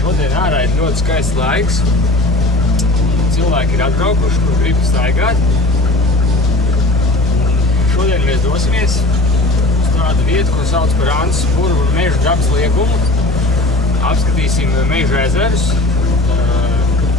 Šodien ārā ir ļoti skaists laiks. Cilvēki ir atbraukuši, kur grib staigāt. Šodien mēs dosimies uz tādu vietu, ko sauc par Antas purvu un meža dabas liekumu. Apskatīsim meža ezerus,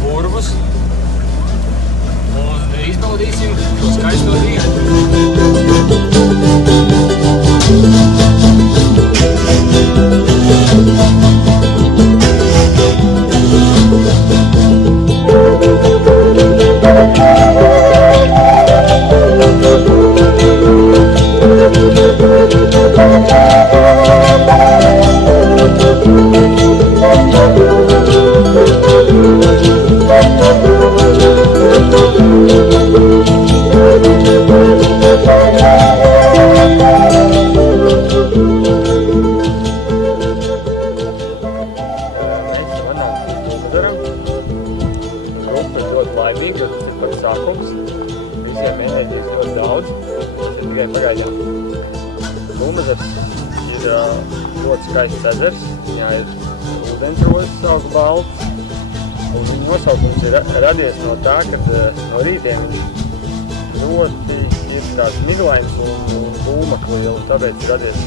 purvus un izbaudīsim šo skaisto dienu. Laimīgi, tas ir pat sākums. Visiem enerģijas ļoti daudz. Tas ir tikai pagaidām. Dūmezers ir ļoti skaists ezers. Viņā ir ūdensrožas sauc balts. Un viņa nosaukums ir radies no tā, kad no rītiem viņš ļoti ir tāds miglains un dūmakliela. Tāpēc ir radies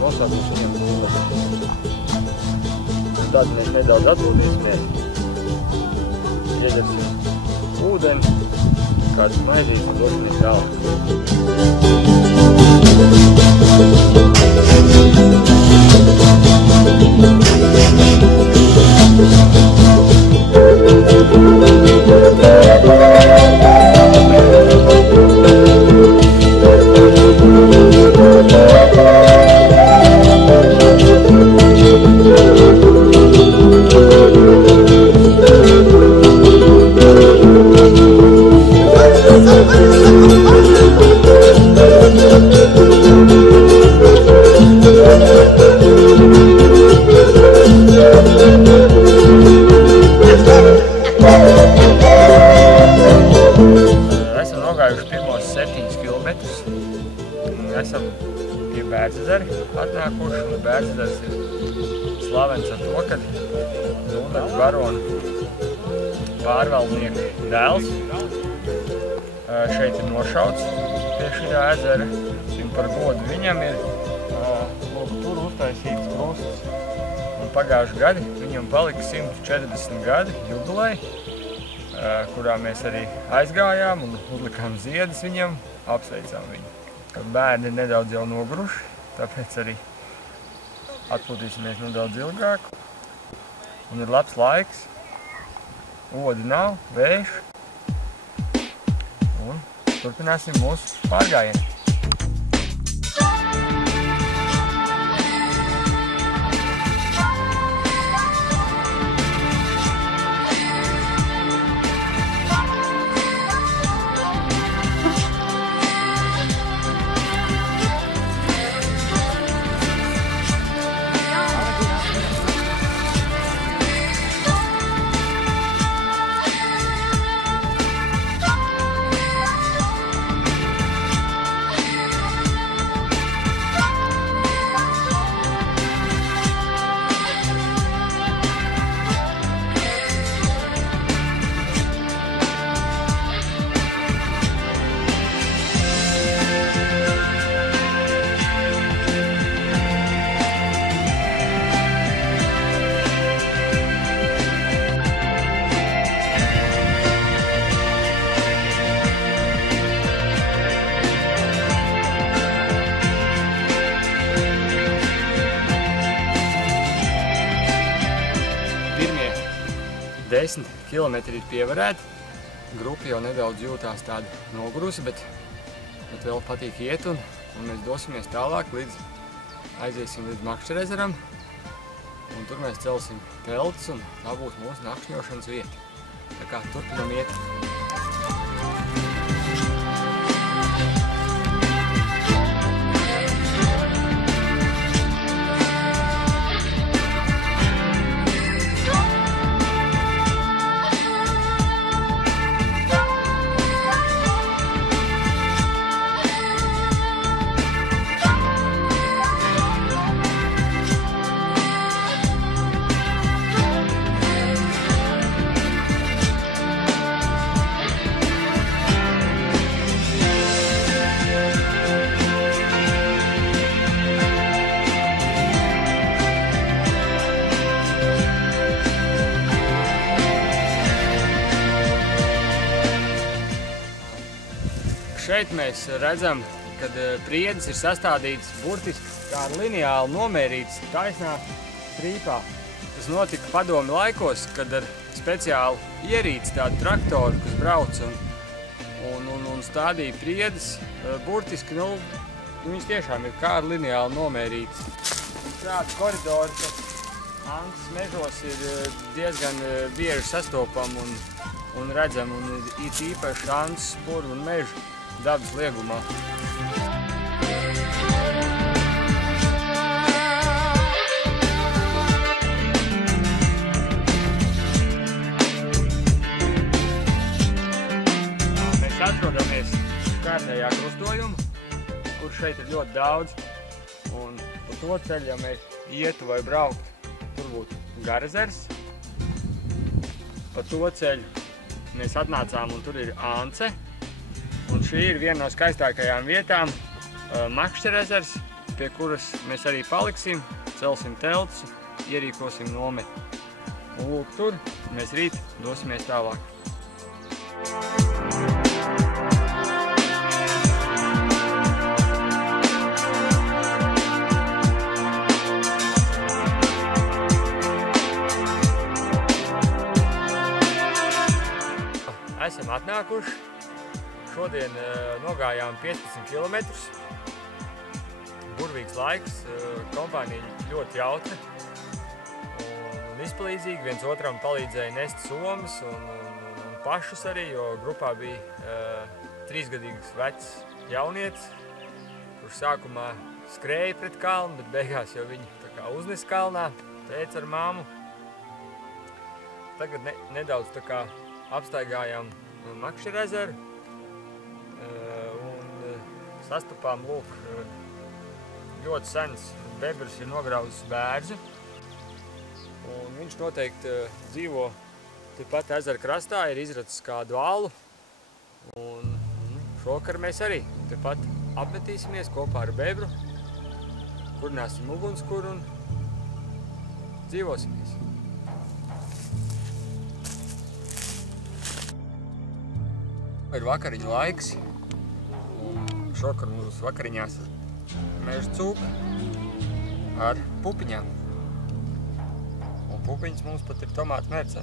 nosaukums viņam dūmezers. Tad mēs nedaudz atpūtīsimies. Ieģersim ūdeni, kāds maizīs un dosimies tālāk. Esam nogājuši pirmos 7 kilometrus. Esam pie Bērdzezera atnākuši, un Bērdzezers ir slavens ar to, ka Dundaga barona pārvaldnieka dēls šeit ir nošauts pie šī ezera, un par godu viņam ir tur uztaisīts krusts. Un pagājuši gadi viņam palika 140 gadi jubileja, kurā mēs arī aizgājām un uzlikām ziedus viņam, apsveicām viņu. Bērni nedaudz jau noguruši, tāpēc arī atpūtīsimies nedaudz ilgāk. Un ir labs laiks, odi nav, vējš, un turpināsim mūsu pārgājienu. 10 kilometri ir pievarēti. Grupa jau nedaudz jūtās tāda nogurusi, bet vēl patīk iet, un mēs dosimies tālāk, aiziesim līdz Makšķera ezeram, un tur mēs celsim teltis, un tā būs mūsu nakšņošanas vieta. Tā kā turpinam iet. Šeit mēs redzam, ka priedes ir sastādītas burtiski kā lineāli nomērītas taisnā strīpā. Tas notika padomju laikos, kad ar speciālu ierīci tādu traktoru, kas brauc un stādīja priedes, burtiski, viņas tiešām ir kā ar lineāli nomērītas. Šādi koridori, kas Ankas mežos ir diezgan bieži sastopami un redzami, un it īpaši Ankas spurvu un mežu dabas liegumā. Mēs atrodamies kārtējā krustojuma, kur šeit ir ļoti daudz, un pa to ceļu, ja mēs ietu vai brauktu, tur būtu Garezers. Pa to ceļu mēs atnācām, un tur ir Ance. Un šī ir viena no skaistākajām vietām, Makšķera ezers, pie kuras mēs arī paliksim, celsim teltis, ierīkosim nometni. Un lūk, tur mēs rīt dosimies tālāk. Esam atnākuši. Šodien nogājām 15 kilometrus. Burvīgs laiks, kompānija ļoti jautri un izpalīdzīgi. Viens otram palīdzēja nest somas un pašus arī, jo grupā bija 3-gadīgs vecs jaunietis, kurš sākumā skrēja pret kalnu, bet beigās jau viņu tā kā uznes kalnā, tēca ar māmu. Tagad nedaudz tā kā apstaigājām Makšķera ezeru. Sastapām, lūk, ļoti sens bebrs ir nograuzis bērzu, un viņš noteikti dzīvo tepat ezera krastā, ir izracis kādu alu, un šovakar mēs arī tepat apmetīsimies kopā ar bebru, kurināsim ugunskura un dzīvosimies. Ir vakariņu laiks. Šokar mums vakariņās meža cūka ar pupiņām. Un pupiņas mums pat ir tomātu mērcē.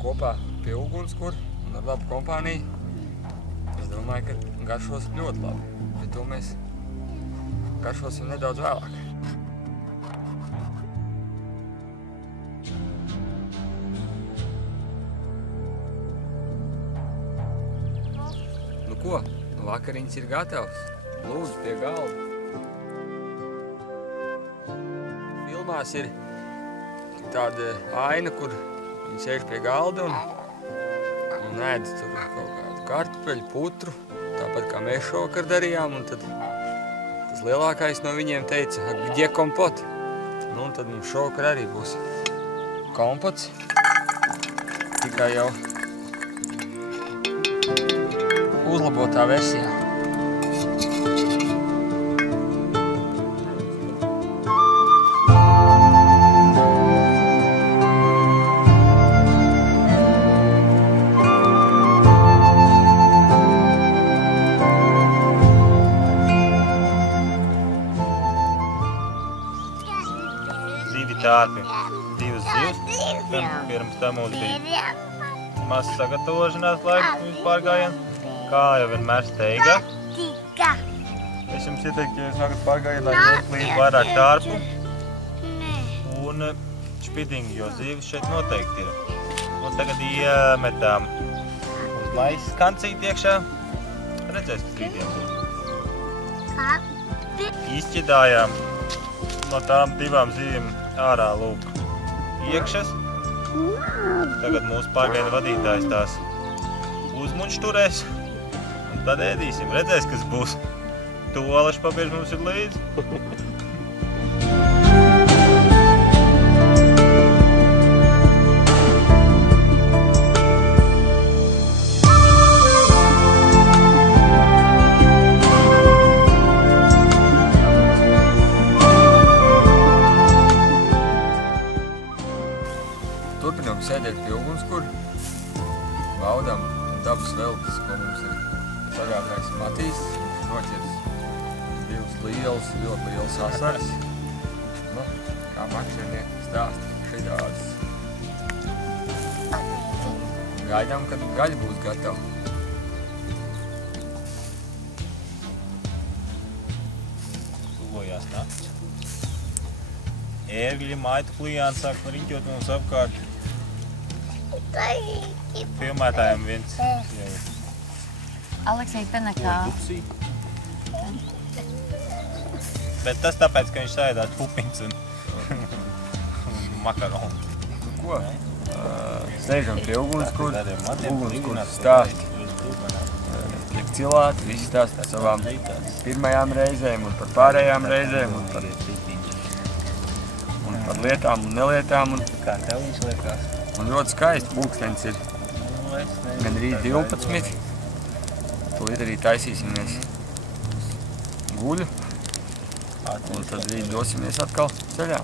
Kopā pie ugunskura un ar labu kompāniju. Es domāju, ka garšos ļoti labi, bet to mēs garšosim nedaudz vēlāk. Nu ko? Vakariņas ir gatavs. Lūdzu, pie galda. Filmās ir tāda aina, kur viņi sēž pie galda un ēd tur kaut kādu kartupeļu, putru, tāpat kā mēs šovakar darījām. Un tad tas lielākais no viņiem teica, gdje kompot? Nu, un tad mums šovakar arī būs kompots, tikai jau uzlabotā versijā. Divi tārpi, divas zivs, pirms Tā mums bija maz sagatavošanās laika pirms pārgājienu. Kā jau vienmēr steiga. Es jums ieteiktu, ja jūs nākat pārgājienā, ņemt līdzi vairāk tārpu un špidingu, jo zīves šeit noteikti ir. Un tagad iemetām uz maisa kancīti iekšā. Redzēs, kas rītdien būs. Izķidājām no tām divām zīvēm ārā lūk iekšas. Tagad mūsu pārgājiena vadītājs tās uzmuņš turēs. Un tad ēdīsim. Redzēs, kas būs. Tolašu papīrs mums ir līdzi. Turpinām sēdēt pie ugunskura, baudām dabas veltes, ko mums ir sagādājis Matīs. Noķers divas ļoti lielas asaras. Nu, kā makšķernieki stāsta šitādas. Gaidām, kad gaļa būs gatava. Tuvojās nakts. Ērgļi, maitu klijāni sāk riņķot mums apkārt. Filmētājiem viens jau Aleksija, te nekā. Bet tas tāpēc, ka viņš sēdās pupiņas un makaronu. Ko? Sēžam pie ugunskura, ugunskura stāst. Tiek cilāti, visi stāst par savām pirmajām reizēm un par pārējām reizēm un par lietām un nelietām. Kā tev viņš liekas? Un ļoti skaisti pulkstenis ir gandrīz 12. Tūlīt arī taisīsimies guļu. Un tad rīt dosimies atkal ceļā.